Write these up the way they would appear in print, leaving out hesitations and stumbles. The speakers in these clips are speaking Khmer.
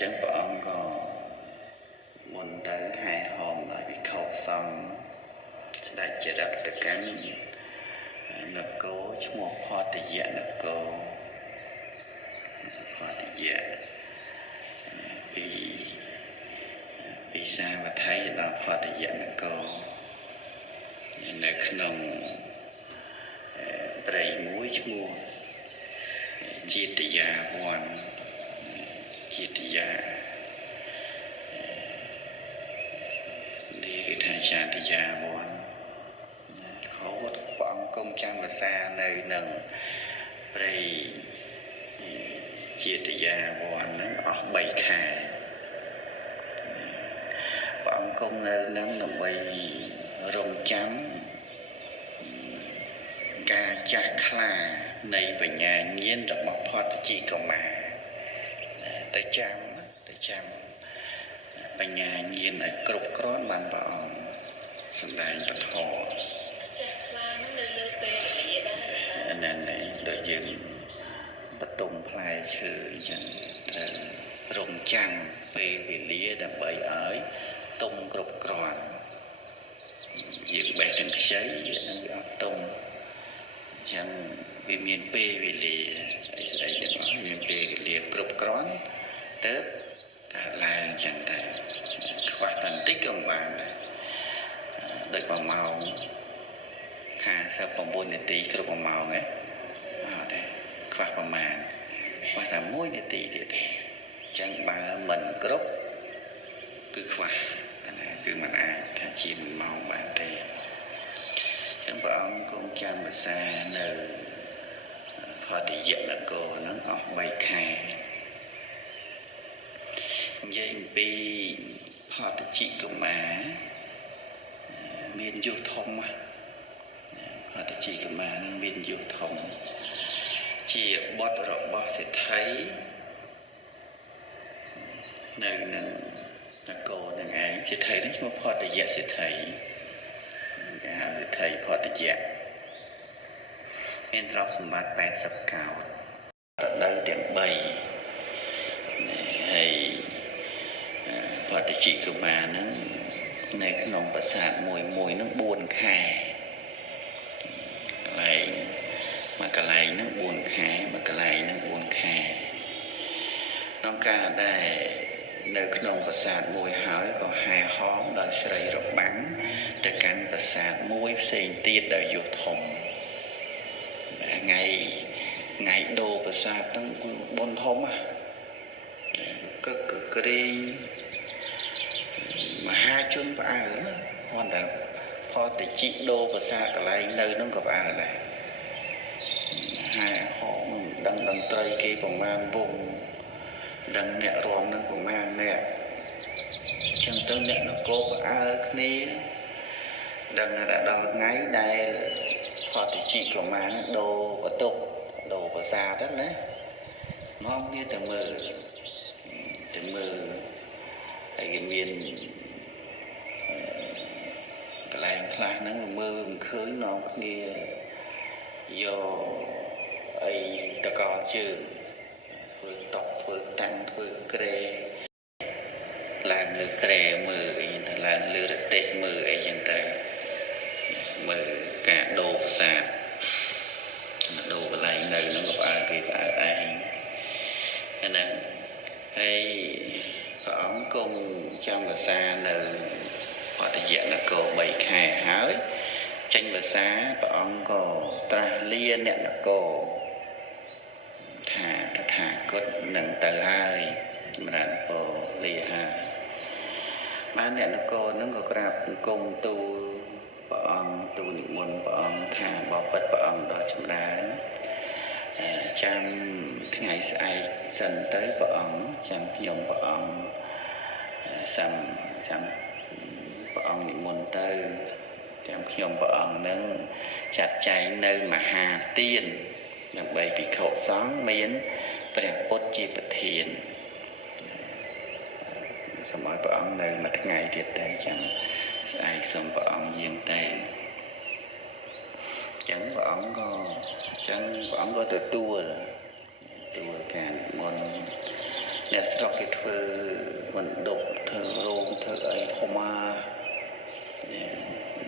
ចឹងព្រះអង្គក៏មុនទៅហែហោមដោយវិខោសង្ឃស្ដេចចរិតទៅកាន់នគរឈ្មោះផតយៈនគរផតយៈពីសាវត្ថីដល់ផតយៈនគរនៅក្នុងព្រៃមួយឈ្មោះជាតិយាវ័នជាតិយានេះគេថាជាតិយាវ័នហូតព្រះអង្គគង់ចាំភាសានៅនឹងព្រៃជាតិយាវ័នហ្នឹងអស់3ខែព្រះអង្គគង់នៅនឹងដើម្បីរងចាំការចាស់ខ្លានៃបញ្ញាញាណរបស់ផតជីកុមារទៅចាំបញ្ញាញាណឲ្យគ្រប់គ្រាន់បានព្រះអង្គសម្ដែងពធចាស់ខ្លានឹងនៅលើពេលវេលាដែរណាដូចយើងបតុងផ្លែឈើអញ្ចឹងត្រូវរងចាំពេលវេលាដើម្បីឲ្យទុំគ្រប់គ្រាន់យើងបេះទាំងខ្ចីនឹងវាអត់ទុំចឹងវាមានពេលវេលាស្អីទាំងអស់មានពេលវេលាគ្រប់គ្រាន់ទៅកើតឡើងចឹងតែខ្វះបន្តិចក៏បានដែរដូច1ម៉ោង59នាទីគ្រប់1ម៉ោងហ្នឹងអត់ទេខ្វះប្រមាណខ្វះតែ1នាទីទៀតចឹងបើមិនគ្រប់គឺខ្វះណាគឺមិនអាចថាជា1ម៉ោងបានទេចឹងព្រះអង្គគង់ចាំភាសានៅផតយៈនគរហ្នឹងអស់3ខែនិយាយអំពីផតជីកុមារមានយុធធំផតជីកុមារនឹងមានយុធធំជាបុត្ររបស់សេដ្ឋីនៅនឹងនគរនឹងឯងសេដ្ឋីនេះឈ្មោះផតយៈសេដ្ឋីគេហៅសេដ្ឋីផតយៈមានទ្រព្យសម្បត្តិ80កោដរដូវទាំង3ហើយផតជីកុមារហ្នឹងនៅក្នុងប្រាសាទមួយហ្នឹង4ខែកន្លែងមួយកន្លែងហ្នឹង4ខែមួយកន្លែងហ្នឹង4ខែក្នុងការដែលនៅក្នុងប្រាសាទមួយហើយក៏ហែហោមដល់ស្រីរបាំងទៅកាន់ប្រាសាទមួយផ្សេងទៀតដោយយុធធំថ្ងៃដូរប្រាសាទហ្នឹងគឺបុណ្យធំគឺក្រែងមហាជនផ្អើលគាត់តែផតជីដូរប្រាសាទកន្លែងនៅហ្នឹងក៏ផ្អើលដែរហែហោមដឹងតន្ត្រីគេប្រមាណវងដឹងអ្នករំនឹងប្រមាណអ្នកចឹងទៅអ្នកនគរផ្អើលគ្នាដឹងថាដល់ថ្ងៃដែលផតជីកុមារនឹងដូរបន្ទប់ដូរប្រាសាទហ្នឹងណានាំគ្នាទៅមើលហើយគេមានកន្លែងខ្លះហ្នឹងមើលមិនឃើញនាំគ្នាយកអីតកល់ជើងធ្វើតក់ធ្វើតាំងធ្វើក្រែឡើងលើក្រែមើលអីទៅឡើងលើរទេះមើលអីចឹងទៅមើលការដូរប្រាសាទដូរកន្លែងនៅហ្នឹងក៏ផ្អើលគេផ្អើលឯងហ្នឹងហើយព្រះអង្គគង់ចាំភាសានៅផតយៈនគរ3ខែហើយចេញភាសាព្រះអង្គក៏ត្រាស់លាអ្នកនគរថាតថាគតនឹងទៅហើយសម្រាប់ពរលាហើយបានអ្នកនគរនឹងក៏ក្រាបអង្គមទូលព្រះអង្គទូលនិមន្តព្រះអង្គថាបបិទ្ធព្រះអង្គដ៏ចម្រើនចាំថ្ងៃស្អែកសិនទៅព្រះអង្គចាំខ្ញុំព្រះអង្គចាំព្រះអង្គនិមន្តទៅចាំខ្ញុំព្រះអង្គនឹងចាត់ចែងនៅមហាទានដើម្បីភិក្ខុសង្ឃមានព្រះពុទ្ធជាប្រធានសូមឲ្យព្រះអង្គនៅមួយថ្ងៃទៀតទៅចាំស្អែកសូមព្រះអង្គយាងទៅចឹងព្រះអង្គក៏ទទួលការនិមន្ត អ្នកស្រុកគេធ្វើបណ្ឌុបធ្វើរោងធ្វើអីធំមក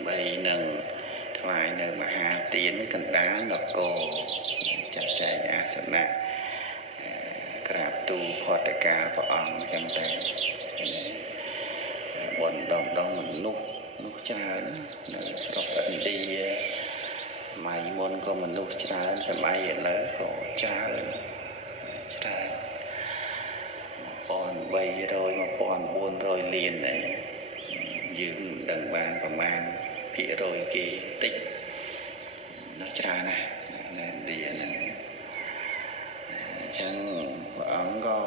បីនឹងថ្វាយនៅមហាទានកណ្ដាលនគរចាត់ចែងអាសនៈក្រាបទូលផតកាព្រះអង្គចឹងតែបនដងមនុស្សច្រើននៅស្រុកឥណ្ឌាសម័យមុនក៏មនុស្សច្រើនសម័យឥឡូវក៏ច្រើន1300 1400លានដែរយើងមិនដឹងបានប្រមាណភាគរយគេតិចនៅច្រើនណាស់នៅឥណ្ឌាហ្នឹងអញ្ចឹងព្រះអង្គក៏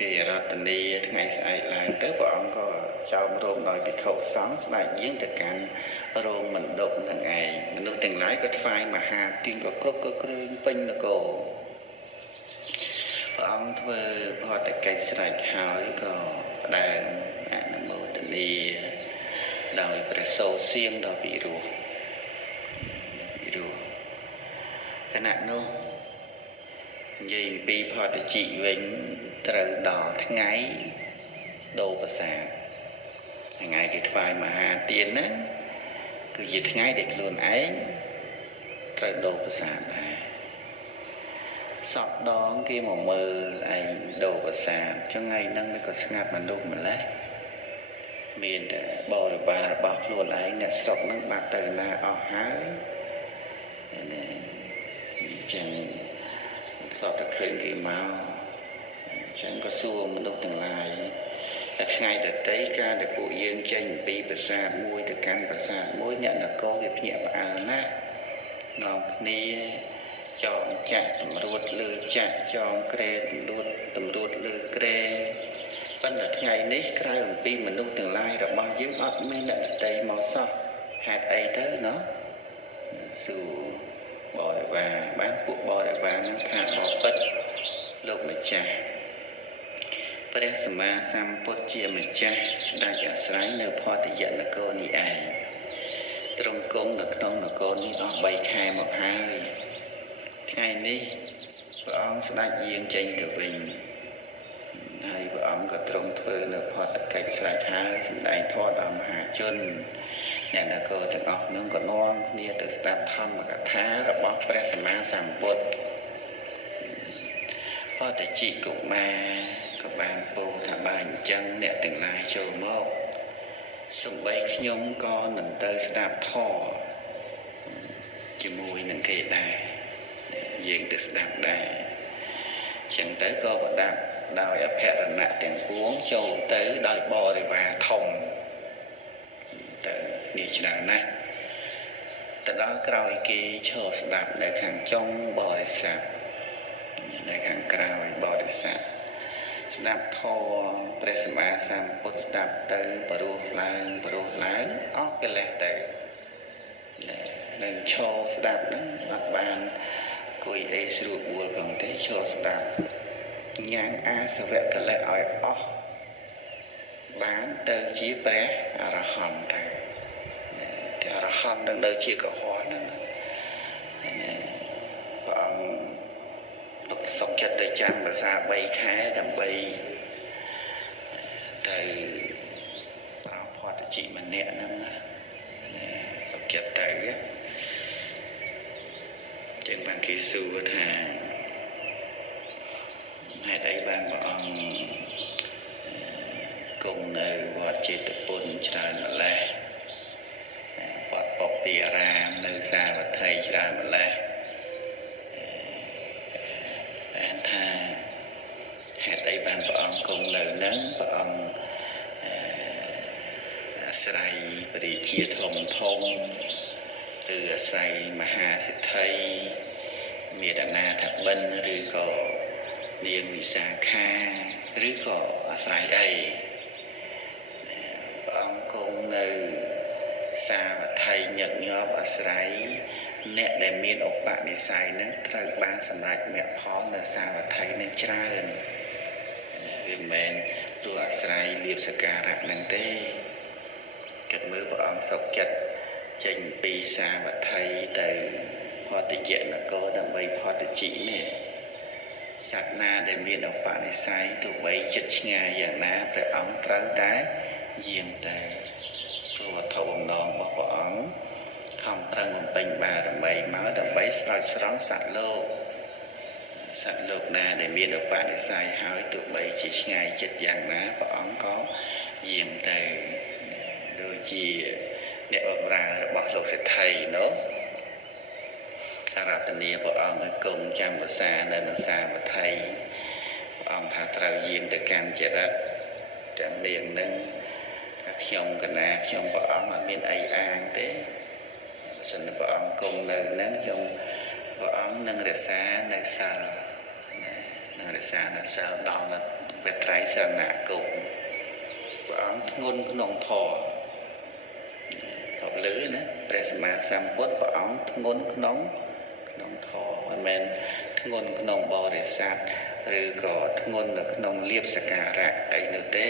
គេរតនីថ្ងៃស្អែកឡើងទៅព្រះអង្គក៏ចោមរោមដោយភិក្ខុសង្ឃស្ដេចយាងទៅកាន់រោងមណ្ឌពនឹងឯងមនុស្សទាំងឡាយក៏ថ្វាយមហាទានក៏គ្រប់ក៏គ្រឿងពេញនគរព្រះអង្គធ្វើផតកិច្ចស្រេចហើយក៏ផ្ដើមអនុមោទនាដោយព្រះសូរសៀងដ៏ពិរោះគណៈនោះនិយាយអំពីផតជីវិញត្រូវដល់ថ្ងៃដូរប្រាសាទថ្ងៃគេថ្វាយមហាទានហ្នឹងគឺជាថ្ងៃដែលខ្លួនឯងត្រូវដូរប្រាសាទដែរសពដងគេមកមើលឯងដូរប្រាសាទចឹងថ្ងៃហ្នឹងវាក៏ស្ងាត់មនុស្សម្លេះមានតែបរិវាររបស់ខ្លួនឯងអ្នកស្រុកហ្នឹងបាត់ទៅណាអស់ហើយចឹងស្លាប់តែឃើញគេមកចឹងក៏សួរមនុស្សទាំងឡាយតែថ្ងៃដតីការដែលពួកយើងចេញពីប្រាសាទមួយទៅកាន់ប្រាសាទមួយអ្នកនគរគេភ្ញាក់ផ្អើលណាស់នាំគ្នាចងចាក់តម្រួតលើចាក់ចងក្រែតម្រួតលើក្រែប៉ុន្តែថ្ងៃនេះក្រៅអំពីមនុស្សទាំងឡាយរបស់យើងអត់មានអ្នកដតីមកសោះហេតុអីទៅណោះសួរបរិវារបានពួកបរិវារនឹងថាបបិទ្ធលោកម្ចាស់ព្រះសម្មាសម្ពុទ្ធជាម្ចាស់ស្ដេចអាស្រ័យនៅផតយនគរនេះឯងទ្រង់គង់នៅក្នុងនគរនេះអស់3ខែមកហើយថ្ងៃនេះព្រះអង្គស្ដេចយាងចេញទៅវិញហើយព្រះអង្គក៏ទ្រង់ធ្វើនៅផតកិច្ចស្រេចហើយសម្ដែងធម៌ដល់មហាជនអ្នកនគរទាំងអស់នោះក៏នាំគ្នាទៅស្ដាប់ធម្មកថារបស់ព្រះសម្មាសម្ពុទ្ធផតជីកុមារក៏បានពោលថាបើអញ្ចឹងអ្នកទាំងឡាយចូលមកសំបីខ្ញុំក៏មិនទៅស្ដាប់ធម៌ជាមួយនឹងគេដែរយើងទៅស្ដាប់ដែរអញ្ចឹងទៅក៏ប្រដាប់ដោយអភរណៈទាំងពួងចូលទៅដោយបរិវារធំទៅនេះច្រើនណាស់ទៅដល់ក្រោយគេឈរស្ដាប់នៅខាងចុងបរិស័ទនៅខាងក្រោយបរិស័ទស្ដាប់ធម៌ព្រះសម្មាសម្ពុទ្ធស្ដាប់ទៅបរោះឡើងអស់កិលេសទៅនឹងឈរស្ដាប់ហ្នឹងអត់បានគួយអីស្រួលបួលផងទេឈរស្ដាប់ញ៉ាំងអាសវៈកិលេសឲ្យអស់បានទៅជាព្រះអរហន្តទៅព្រះអរហន្តនឹងនៅជាកុហកហ្នឹងព្រះអង្គសុខចិត្តទៅចាំភាសា3ខែដើម្បីទៅប្រោផតជីម្នាក់ហ្នឹងសុខចិត្តទៅចឹងបានគេសួរថាហេតុអីបានព្រះអង្គគង់នៅវត្តចេតពុនច្រើនម្ល៉េះវត្តបពិរាមនៅសាវត្ថីច្រើនម្ល៉េះបានថាហេតុអីបានព្រះអង្គគង់នៅហ្នឹងព្រះអង្គអាស្រ័យបរិជាធំឬអាស្រ័យមហាសិទ្ធិមេដានាថាបិណ្ឌឬក៏នាងវិសាខាឬក៏អាស្រ័យអីព្រះអង្គគង់នៅសាវត្ថីញឹកញាប់អាស្រ័យអ្នកដែលមានឧបនិស្ស័យនឹងត្រូវបានសម្រេចមគ្គផលនៅសាវត្ថីនឹងច្រើនវាមិនមែនព្រោះអាស្រ័យលៀបសក្ការៈនឹងទេគិតមើលព្រះអង្គសុខចិត្តចេញពីសាវត្ថីទៅផតយនគរដើម្បីផតជីនេះ សត្វណាដែលមានឧបនិស្ស័យទោះបីចិត្តឆ្ងាយយ៉ាងណាព្រះអង្គត្រូវតែយាងទៅព្រោះវត្ថុបំណងរបស់ព្រះអង្គខំប្រឹងបំពេញបារមីមកដើម្បីស្រោចស្រង់សត្វលោកណាដែលមានឧបនិស្ស័យហើយទោះបីជាឆ្ងាយចិត្តយ៉ាងណាព្រះអង្គក៏យាងទៅដូចជាអ្នកបម្រើរបស់លោកសេដ្ឋីនោះអារាធនាព្រះអង្គឲ្យគង់ចាំភាសានៅនឹងសាមថីព្រះអង្គថាត្រូវយាងទៅកាន់ចរិតទាំងនាងនឹងខ្ញុំកណាខ្ញុំព្រះអង្គអត់មានអីអាងទេបើសិនព្រះអង្គគង់នៅនឹងខ្ញុំព្រះអង្គនឹងរក្សានៅសិលនឹងរក្សានៅសិលដល់នៅព្រះត្រៃសរណគមព្រះអង្គធ្ងន់ក្នុងធម៌លឺណាព្រះសម្មាសម្ពុទ្ធព្រះអង្គធ្ងន់ក្នុងធម៌មិនមែនធ្ងន់ក្នុងបរិស័ទឬក៏ធ្ងន់នៅក្នុងលៀបសក្ការៈអីនោះទេ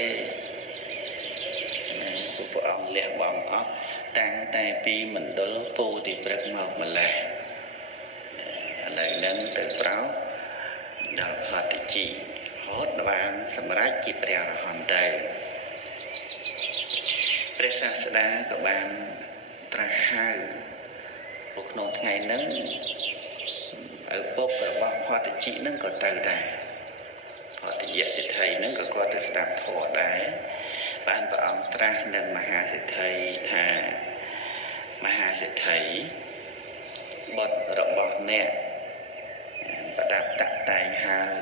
ព្រះអង្គលះបង់អស់តាំងតែពីមណ្ឌលពោធិព្រឹក្សមកម្លេះឥឡូវហ្នឹងទៅប្រោដល់ផតជីហូតបានសម្រេចជាព្រះអរហន្តទៅព្រះសាស្តាក៏បានត្រាស់ហៅនៅក្នុងថ្ងៃហ្នឹងឪពុករបស់ផតជីហ្នឹងក៏ទៅដែរផតយសិទ្ធិហ្នឹងក៏គាត់ទៅស្ដាប់ធម៌ដែរបានព្រះអង្គត្រាស់នឹងមហាសិទ្ធិថាមហាសិទ្ធិបុត្ររបស់អ្នកប្រដាប់តាក់តែងហើយ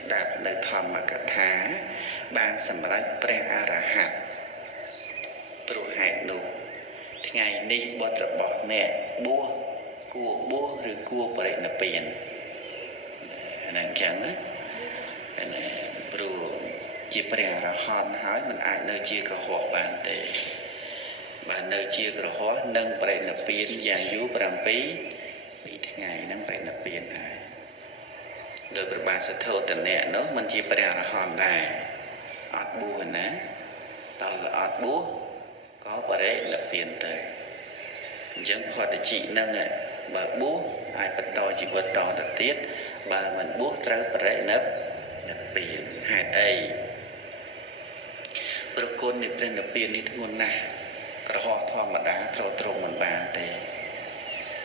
ស្ដាប់នៅធម្មកថាបានសម្រេចព្រះអរហន្តព្រោះហេតុនោះថ្ងៃនេះបុត្ររបស់អ្នកបួសគួរបួសឬគួរបរិនិព្វានហ្នឹងអញ្ចឹងណាព្រោះជាព្រះអរហន្តហើយមិនអាចនៅជាកុហកបានទេបាននៅជាកុហកនឹងបរិនិព្វានយ៉ាងយូរ7ថ្ងៃហ្នឹងបរិនិព្វានហើយដោយព្រះបាទសទ្ធោទនៈនោះមិនជាព្រះអរហន្តដែរអត់បួសណាដល់អត់បួសក៏បរិនិព្វានទៅអញ្ចឹងផតជីហ្នឹងបើបួសអាចបន្តជីវិតតទៅទៀតបើមិនបួសត្រូវបរិនិព្វានហេតុអីប្រគុណនៃព្រះនិព្វាននេះធ្ងន់ណាស់ក្រហមធម្មតាត្រូវត្រង់មិនបានទេ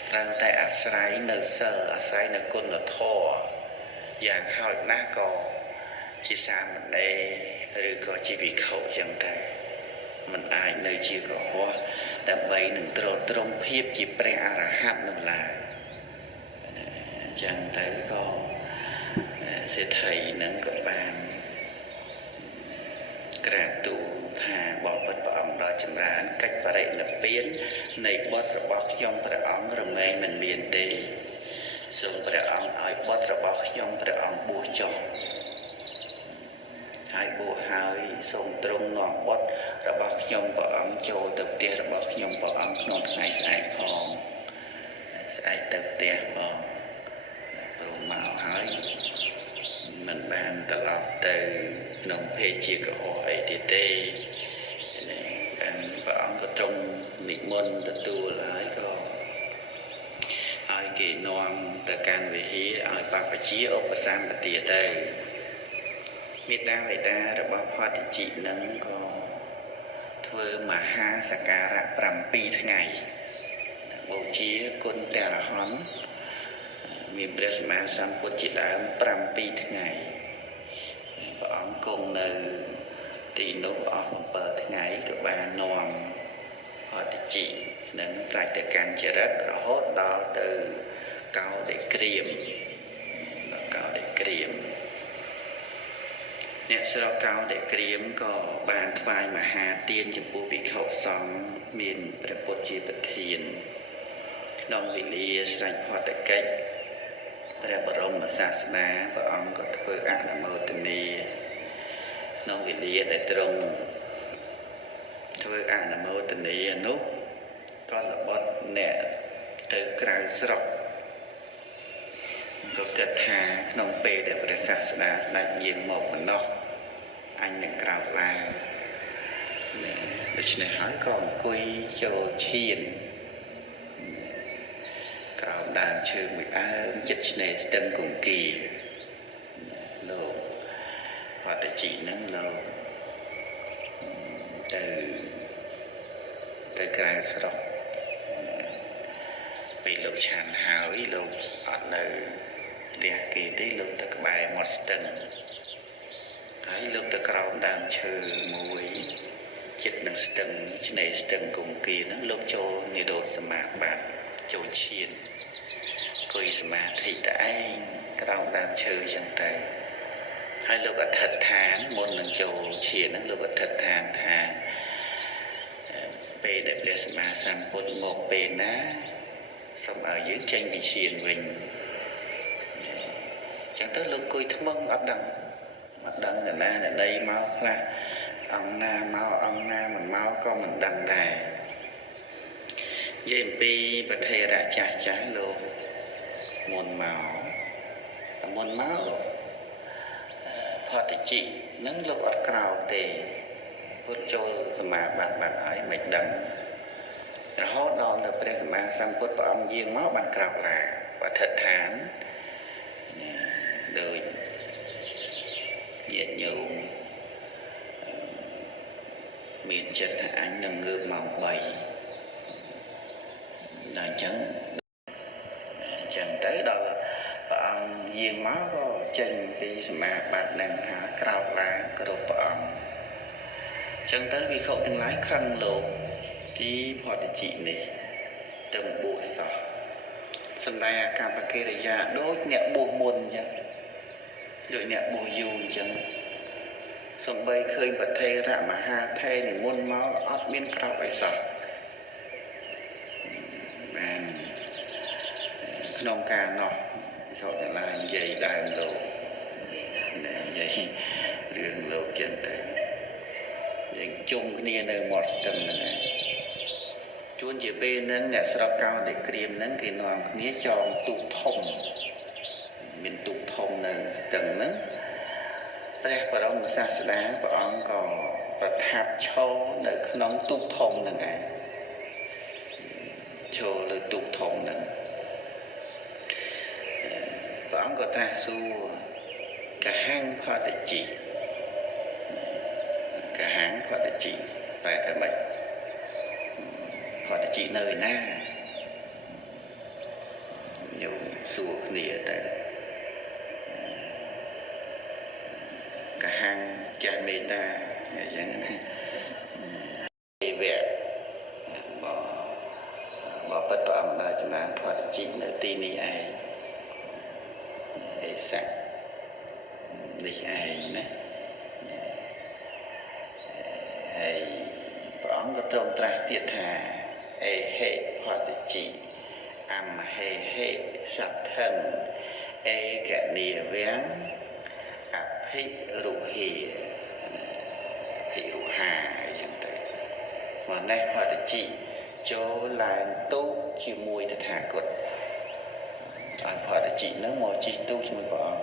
ត្រូវតែអាស្រ័យនៅសិលអាស្រ័យនៅគុណធម៌យ៉ាងហោចណាស់ក៏ជាសាមណេរឬក៏ជាភិក្ខុចឹងតែមិនអាចនៅជាកុហកដើម្បីនឹងត្រង់ភាពជាព្រះអរហន្តនោះឡើយអញ្ចឹងទៅក៏សេដ្ឋីនឹងក៏បានក្រាបទូលថាបបិទ្ធព្រះអង្គដ៏ចម្រើនកិច្ចបរិនិព្វាននៃបុត្ររបស់ខ្ញុំព្រះអង្គរមែងមិនមានទេសូមព្រះអង្គឲ្យបុត្ររបស់ខ្ញុំព្រះអង្គបួសចុះហើយបួសហើយសូមទ្រង់នាំបុត្ររបស់ខ្ញុំព្រះអង្គចូលទៅផ្ទះរបស់ខ្ញុំព្រះអង្គក្នុងថ្ងៃស្អែកផងស្អែកទៅផ្ទះផងព្រោះមកហើយមិនបានត្រឡប់ទៅក្នុងភេទជាកុហកអីទៀតទេបានព្រះអង្គក៏ទ្រង់និមន្តទទួលហើយក៏ឲ្យគេនាំទៅកាន់វិហារឲ្យបព្វជិឧបសម្បទាទៅមេដាបិតារបស់ផតជីនឹងក៏ធ្វើមហាសក្ការៈ7ថ្ងៃបូជាគុណព្រះអរហន្តមានព្រះសម្មាសម្ពុទ្ធជាដើម7ថ្ងៃព្រះអង្គគង់នៅទីនោះអស់7ថ្ងៃក៏បាននាំផតជីនឹងត្រាច់ទៅកាន់ចរិតរហូតដល់ទៅកោដេក្រៀមអ្នកស្រុកកោដេក្រៀមក៏បានថ្វាយមហាទានចំពោះភិក្ខុសង្ឃមានព្រះពុទ្ធជាប្រធានក្នុងវេលាស្រេចផតកិច្ចព្រះបរមសាស្តាព្រះអង្គក៏ធ្វើអនុមោទនាក្នុងវេលាដែលទ្រង់ធ្វើអនុមោទនានោះក៏ល្បត់អ្នកទៅក្រៅស្រុកក៏គិតថាក្នុងពេលដែលព្រះសាស្តាស្ដេចយាងមកម្ណោះអញនឹងក្រោកឡើងដូច្នេះហើយក៏អង្គុយចូលឈានក្រោមដើមឈើមួយដើមចិត្តឆ្នេរស្ទឹងគង្គី chị nắng lâu từ cái sọc vì lúc chán hào ý lúc ở nơi đẹp kỳ tí lúc ta các bài một tầng ấy lúc ta cầu đàm chờ mùi chết nâng tầng chứ này tầng cùng kỳ nó lúc cho nì đột xa mạc bạn cho chiên cười xa mạc thì tại cầu đàm chờ chẳng tay hay lúc ở thật thán một nâng cho chiên nó lúc ở thật thán hà về đẹp đẹp xa mạc xăm bột một bề ná xong ở dưới tranh bị chiên mình chẳng tới lúc cười thơm mông ấp đằng là na là đây máu là ông na mình máu con mình đằng đài với pi và thề đã trái luôn môn máu họ thì chị nâng lúc ở cầu thì hút cho mà bạn ấy mệt đằng họ đòn tập để mà xăm bút vào ông riêng máu bạn cầu là và thật thán đời nhiệt nhũ miền chân anh nâng ngư màu bầy là chẳng tới đó và ông riêng máu có chân vì mà bạn đang hạ cầu là cầu ông chẳng tới vì không tương lái khăn lộ thì họ thì chị này từng bộ sọ sân bay cà bà kê để ra đôi nhẹ bùa muôn nha rồi nhẹ bùa dùng chẳng sân bay khơi bật thê ra mà ha thê thì muôn máu ớt miên cao phải sọ mà nông ca nọ họ là dây đài lộ dây đường lộ chân tới dây chung cái nơi một tầng này chuôn về bên nâng nhà sơ cao để kiềm nâng thì nó nghĩa cho tụ thông mình tụ thông nâng tầng nâng đây và đó xa xa đá và ông có và tháp cho nơi nóng tụ thông nâng ấy cho lời tụ thông nâng và ông có ta xua cả hang khoa để chỉ cả hang khoa để chỉ và cả bệnh họ chỉ nơi na nhiều sủa nỉa tại cả hàng cha mê ta chẳng về bỏ bất toàn là chúng ta họ chỉ nơi tin đi ai để sẵn đi ai nữa ai bỏ có trong trái tiết hà hệ phật chỉ hệ sạch thân cả nia vén hệ rủ rủ hà mà nay phật chỉ cho là tốt chỉ mùi thật hà cột phật chỉ nó ngồi chỉ tu cho mình bỏ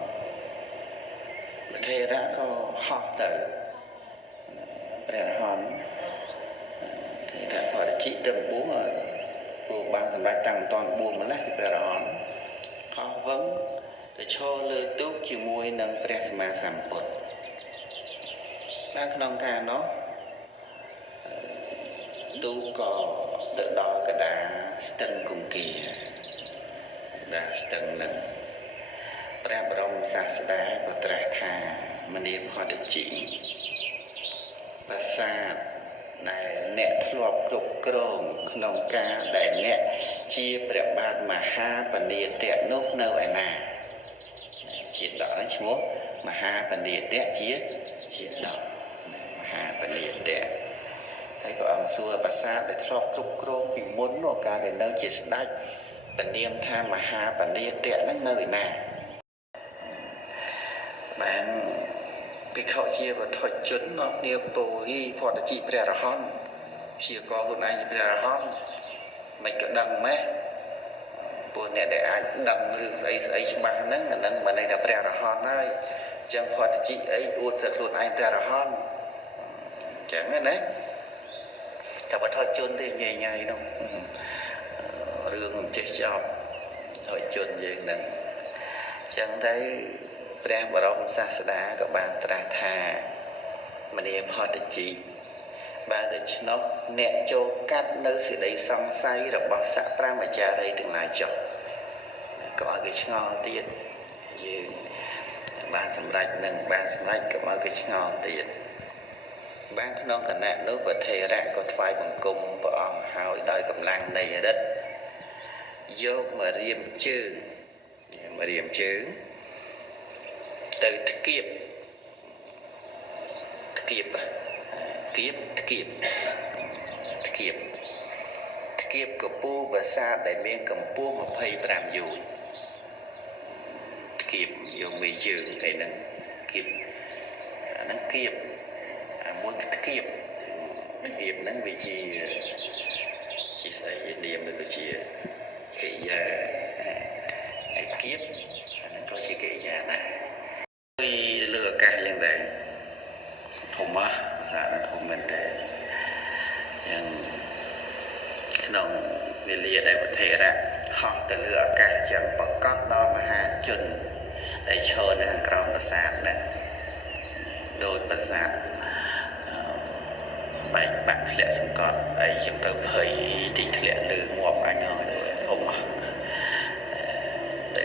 thế đã có học tới để hòn thì họ đã chỉ từng bố ở bộ ban sân bay tăng toàn buồn mà lấy về đó họ vẫn để cho lời tốt chỉ mùi nâng presma sản phẩm đang nông ca nó tu có tự đó cả đá stâng cùng kỳ đá stâng nâng ra brom sa đá và tra thà mà niệm họ được chỉ và xa này nè thọp cục crom nông ca đại nè chia bẹp ban mà ha và nia tẹt nốt nơi vậy nà chuyện đó là chúa mà ha và nia tẹt chia chuyện đó mà ha và nia tẹt thấy có ông xua và xa để thọp cục crom vì muốn nô ca để nơi chỉ đách và niệm tha mà ha và nia tẹt nó nơi nà bạn bị khẩu chia và thôi chuẩn nó nhiều bồ ghi phò đã chỉ bè ra hòn chia có hôm nay bè ra hòn mình có đằng mấy bồ nè để ai đằng rừng ấy chứ mà nâng mà này là bè ra hòn này chẳng phò đã chỉ ấy uất giật luôn ai bè ra hòn chẳng thế đấy thật mà thôi chuẩn thì nhẹ nhàng đâu rừng chết chọc thôi chuẩn vậy nè chẳng thấy ព្រះបរមសាស្តាក៏បានត្រាស់ថាមនាផតជីបានដូច្នោះអ្នកចូលកាត់នៅសេចក្តីសង្ស័យរបស់សក្រាមចារីទាំងឡាយចុះកុំឲ្យគេឆ្ងល់ទៀតយើងបានសម្រេចនឹងបានសម្រេចកុំឲ្យគេឆ្ងល់ទៀតបានក្នុងគណៈនោះព្រះថេរៈក៏ថ្វាយបង្គំព្រះអង្គហើយដោយកម្លាំងនៃឫទ្ធិយកមករៀមជើងទៅធ្គាបកពូប្រាសាទដែលមានកម្ពស់25យោជន៍ធ្គាបយកមេយើងឯហ្នឹងគៀបអាហ្នឹងគៀបអាមួយធ្គាបហ្នឹងវាជាស្អីនាមវាជាកិរិយាហើយគៀបអាហ្នឹងក៏ជាកិរិយាដែរពីលើអាកាសយ៉ាងដែរធំណាស់ភាសាធំមែនតើយ៉ាងក្នុងវេលាដែលព្រះថេរៈហោះទៅលើអាកាសចឹងប្រកាសដល់មហាជនដែលឈរនៅខាងក្រោមប្រាសាទហ្នឹងដោយប្រាសាទបែកបាក់ធ្លាក់សង្កត់អីចឹងទៅភ័យតិចធ្លាក់លើងាប់អញហើយធំណាស់ទៅ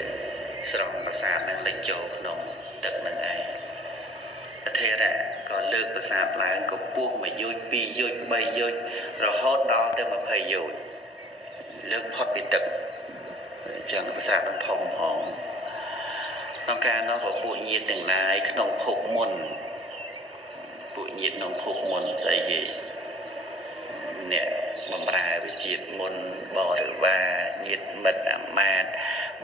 ស្រង់ប្រាសាទហ្នឹងលេចចូលក្នុងទឹកហ្នឹងឯងព្រះថេរៈក៏លើកប្រាសាទឡើងកម្ពស់1យោជន៍2យោជន៍3យោជន៍រហូតដល់ទៅ20យោជន៍លើកផុតពីទឹកអញ្ចឹងប្រាសាទនឹងធំផងក្នុងការនោះពួកញាតិទាំងឡាយក្នុងភពមុនពួកញាតិក្នុងភពមុនស្អីគេអ្នកបំរើវិជាតិមុនបរិវារញាតិមិត្តអាមាត្យ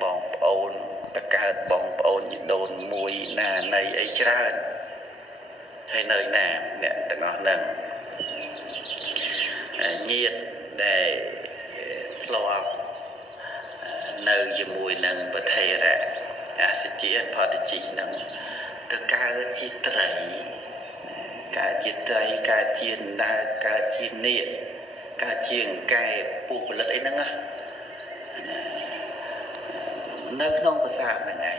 បងប្អូនតកើតបងប្អូនជីដូនមួយណានៃអីច្រើនហើយនៅណាអ្នកទាំងអស់ហ្នឹងញាតិដែលធ្លាប់នៅជាមួយនឹងព្រះថេរៈអាសជាផតជីនឹងទៅកើតជាត្រីកើតជាដើរកើតជានាគកើតជាកែពស់ផលិតអីហ្នឹងណានៅក្នុងប្រាសាទហ្នឹងឯង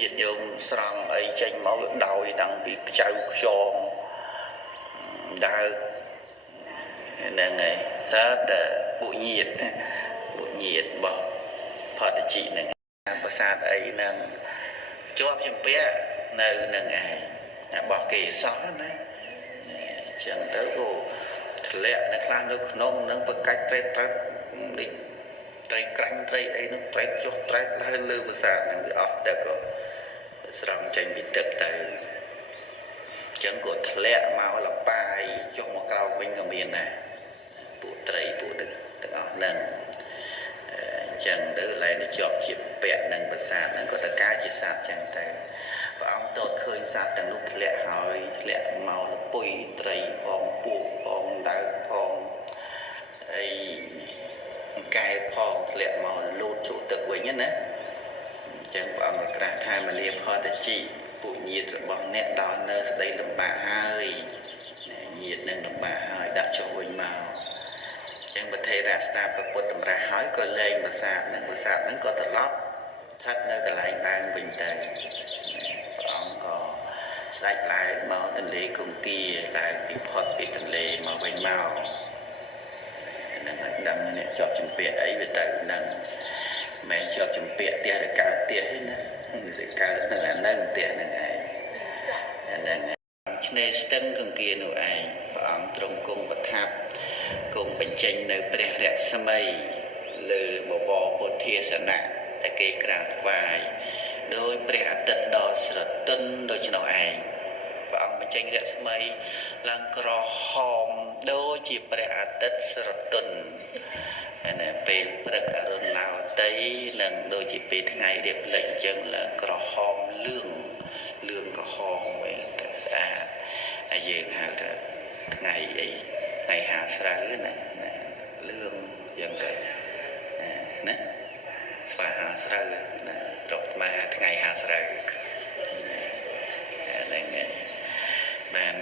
ញាតិញោមស្រង់អីចេញមកដោយតាំងពីខ្ចៅខ្យងដើរហ្នឹងឯងថាតែពួកញាតិរបស់ផតជីហ្នឹងប្រាសាទអីហ្នឹងជាប់ជំពាក់នៅនឹងឯងរបស់គេសោះណាអញ្ចឹងទៅក៏ធ្លាក់នៅខ្លះនៅក្នុងហ្នឹងប្រកាច់ត្រេតនេះត្រីក្រាញ់ត្រីអីហ្នឹងត្រេតចុះត្រេតឡើងលើប្រាសាទហ្នឹងវាអស់ទឹកក៏ស្រង់ចេញពីទឹកទៅអញ្ចឹងក៏ធ្លាក់មកលបាយចុះមកក្រោមវិញក៏មានដែរពួកត្រីពួកទឹកទាំងអស់ហ្នឹងអញ្ចឹងទៅឡើងទៅជាប់ជាពាក់នឹងប្រាសាទហ្នឹងក៏តកាជាសត្វចឹងទៅព្រះអង្គទតឃើញសត្វទាំងនោះធ្លាក់ហើយធ្លាក់មកលពុយត្រីផងពួកផងដើកផងអីកែផងធ្លាក់មកលូតចូលទឹកវិញណាអញ្ចឹងព្រះអង្គត្រាស់ថាមលាផតជីពួកញាតិរបស់អ្នកដល់នៅស្ដីលំបាកហើយញាតិនឹងលំបាកហើយដាក់ចុះវិញមកអញ្ចឹងព្រះថេរៈស្ដាប់ព្រះពុទ្ធតម្រាស់ហើយក៏លែងប្រាសាទហ្នឹងក៏ត្រឡប់ស្ថិតនៅកន្លែងដើមវិញទៅព្រះអង្គក៏ស្ដេចឡើងមកទន្លេគង្គាឡើងពីផុតពីទន្លេមកវិញមកហ្នឹងហើយដឹងអ្នកជាប់ជំពាក់អីវាទៅហ្នឹងមិនជាប់ជំពាក់ផ្ទះទៅកើតផ្ទះទេណាវាកើតនៅអាហ្នឹងផ្ទះហ្នឹងឯងហ្នឹងឆ្នេរស្ទឹងគង្គានោះឯងព្រះអង្គទ្រង់គង់ប្រថាប់គង់បញ្ចេញនៅព្រះរស្មីលើបបរពុទ្ធាសនៈដែលគេក្រាបថ្វាយដោយព្រះអាទិត្យដ៏ស្រទន់ដូច្នោះឯងព្រះអង្គបញ្ចេញរស្មីឡើងក្រហមដូចជាព្រះអាទិត្យស្រទន់ណាពេលព្រឹកអរុណោទ័យនិងដូចជាពេលថ្ងៃរៀបលិចអញ្ចឹងឡើងក្រហមលឿងក្រហមវិញតែស្អាតហើយយើងហៅថាថ្ងៃអីថ្ងៃហាស្រូវណាលឿងយ៉ាងទៅណាស្វាហាស្រូវណារកថ្មថ្ងៃហាស្រូវហ្នឹងបាន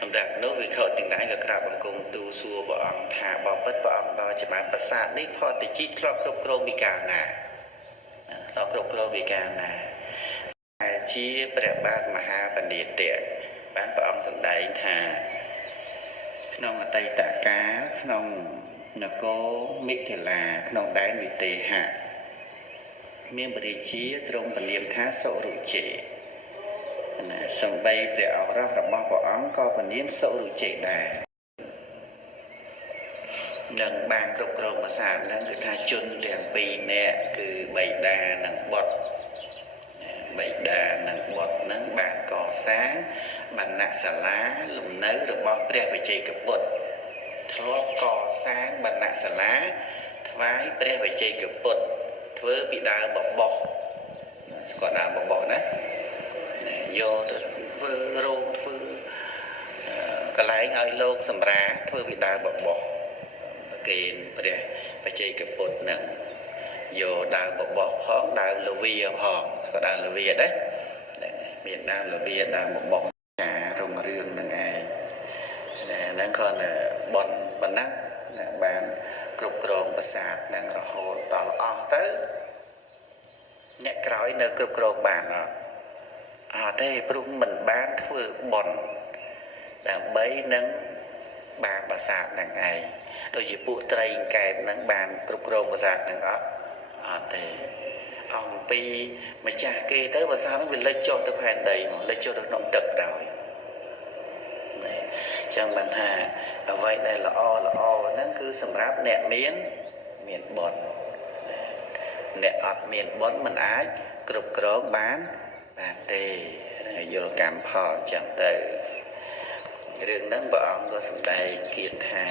សម្រាប់នោះវិខទាំងឡាយក៏ក្រាបបង្គំទូលសួរព្រះអង្គថាបបិទ្ធព្រះអង្គដល់ជាបានប្រាសាទនេះផតជីធ្លាប់គ្រប់គ្រងពីកាលណា ដល់គ្រប់គ្រងវិការណាជាព្រះបាទមហាបណ្ឌិតបានព្រះអង្គសម្ដែងថាក្នុងអតីតកាលក្នុងនគរមិថិលាក្នុងដែនវិទេហៈមានព្រះរាជាទ្រង់ព្រះនាមថាសុរុជេសំបីព្រះអរោះរបស់ព្រះអង្គក៏ព្រះនាមសុរុជេដែរនឹងបានគ្រប់គ្រងប្រាសាទហ្នឹងគឺថាជនទាំងពីរនាក់គឺបិតានិងបុត្របិតានិងបុត្រហ្នឹងបានកសាងបណ្ណសាលាលំនៅរបស់ព្រះវិជ័យកពុទ្ធធ្លាប់កសាងបណ្ណសាលាថ្វាយព្រះវិជ័យកពុទ្ធធ្វើពីដើមបបោះស្គាល់ដើមបបោះណាយកទៅធ្វើរោងធ្វើកន្លែងឲ្យលោកសម្រាធ្វើពីដើមបបោះគេព្រះបច្ចេកពុទ្ធនឹងយកដើមបបោះផងដើមលវាផងស្គាល់ដើមលវាដែរមានដើមលវាដើមបបោះការរុងរឿងនឹងឯងហ្នឹងគាត់បនបណ្ណាបានគ្រប់គ្រងប្រាសាទនឹងរហូតដល់អស់ទៅអ្នកក្រោយនៅគ្រប់គ្រងបានអត់ទេព្រោះមិនបានធ្វើបនដើម្បីនឹងបានប្រាសាទនឹងឯងដូចជាពួកត្រីកែបនឹងបានគ្រប់គ្រងប្រាសាទនឹងអត់ទេអំពីម្ចាស់គេទៅប្រាសាទនឹងវាលិចចុះទៅផែនដីមកលិចចុះទៅក្នុងទឹកដោយចឹងបានថាអ្វីដែលល្អហ្នឹងគឺសម្រាប់អ្នកមានបុណ្យអ្នកអត់មានបុណ្យមិនអាចគ្រប់គ្រងបានទេយល់កម្មផលចឹងទៅរឿងហ្នឹងព្រះអង្គក៏សម្ដែងគៀនថា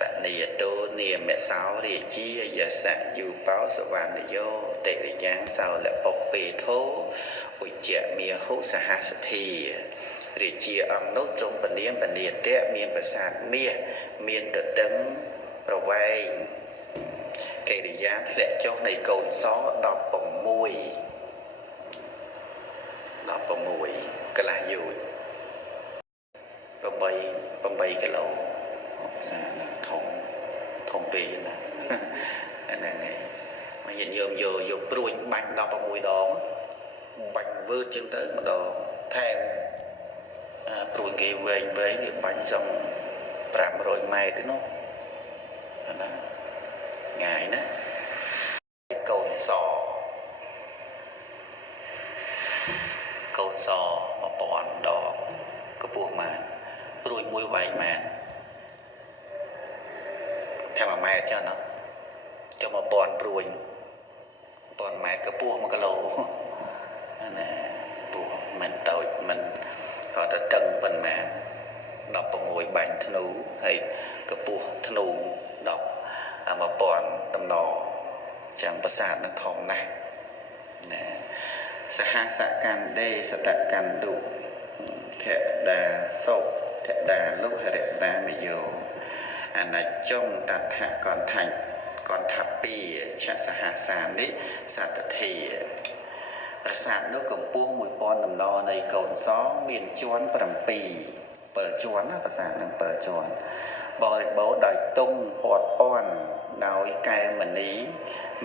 បនិយតោនិមសោរាជាយសៈយុបោសវណ្ណយោតិរិយ៉ាងសោលពុពេធោឧជ្ជមេហុសហសទ្ធារាជាអង្គនោះទ្រង់ព្រះនាមបនិយតៈមានប្រាសាទមាសមានទទឹងប្រវែងកិរិយាធ្លាក់ចុះនៃកូនស16កន្លះយោជ8គីឡូភាសាធំពេកណាហ្នឹងហើយមកញាតិញោមយកព្រួញបាញ់16ដងបាញ់វឺតចឹងទៅម្ដងថែមព្រួញគេវែងវាបាញ់សំ500ម៉ែត្រទេនោះណាងាយណាកូនស1000ដងកម្ពស់ម៉ែត្រព្រួយមួយវែងម៉ែត្រថា1ម៉ែត្រចឹងណាចុះ1000ព្រួយ1000ម៉ែត្រកម្ពស់1គីឡូណាពោះមិនតូចមិនគាត់ទៅតឹងប៉ុន្មាន16បាញ់ធ្នូហើយកម្ពស់ធ្នូ1000ដំណចាំប្រាសាទនឹងធំណាស់ណាសហសកណ្ដេសតកណ្ឌុធដាសុធដាលុហរតាមយោអនច្ចងតថកន្ធពីឆសហសានិសតធាប្រាសាទនោះកម្ពស់1000ដំណនៃកូនសមានជាន់7ជាន់ណាប្រាសាទនឹង7ជាន់បរិបូរដោយទុំពាត់ព័ន្ធដោយកែមនី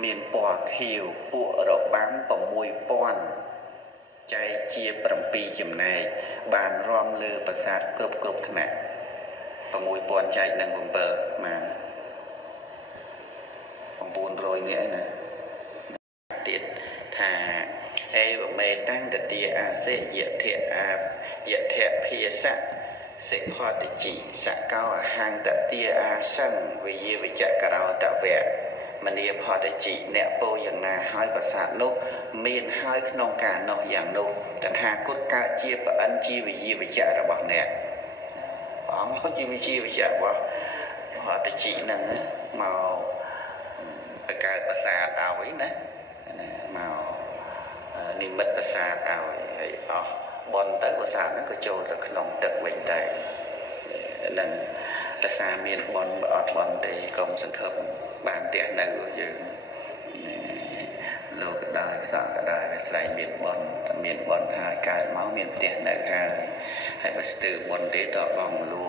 មានពណ៌ខៀវពួករបាំ6000ចែកជា7ចំណែកបានរំលើប្រាសាទគ្រប់ថ្នាក់6000ចែកនឹង7បាន900នាក់ណាទៀតថាហេវមេតាំងតតិអាសេយធៈភាសៈសិផតិជីសកោអហង្តតិអាសੰវិយវិជ្ជករោតវៈមនីផតិជីអ្នកពោយ៉ាងណាហើយប្រាសាទនោះមានហើយក្នុងការនោះយ៉ាងនោះតថាគតកើតជាប្រអិនជាវិយវិជ្ជរបស់អ្នកព្រះអង្គក៏ជាវិជ្ជាវិជ្ជរបស់ផតិជីហ្នឹងមកបង្កើតប្រាសាទឲ្យណាមកនិមិត្តប្រាសាទឲ្យហើយអស់បនទៅប្រាសាទហ្នឹងក៏ចូលទៅក្នុងទឹកវិញដែរនឹងរសាមានបនអត់បនទេកុំសង្ឃឹមបានផ្ទះនៅយើងលោកក៏ដែរសក់ក៏ដែរវាស្រ័យមានបនហើយកើតមកមានផ្ទះនៅហើយបើស្ទើរបនទេតបងលួ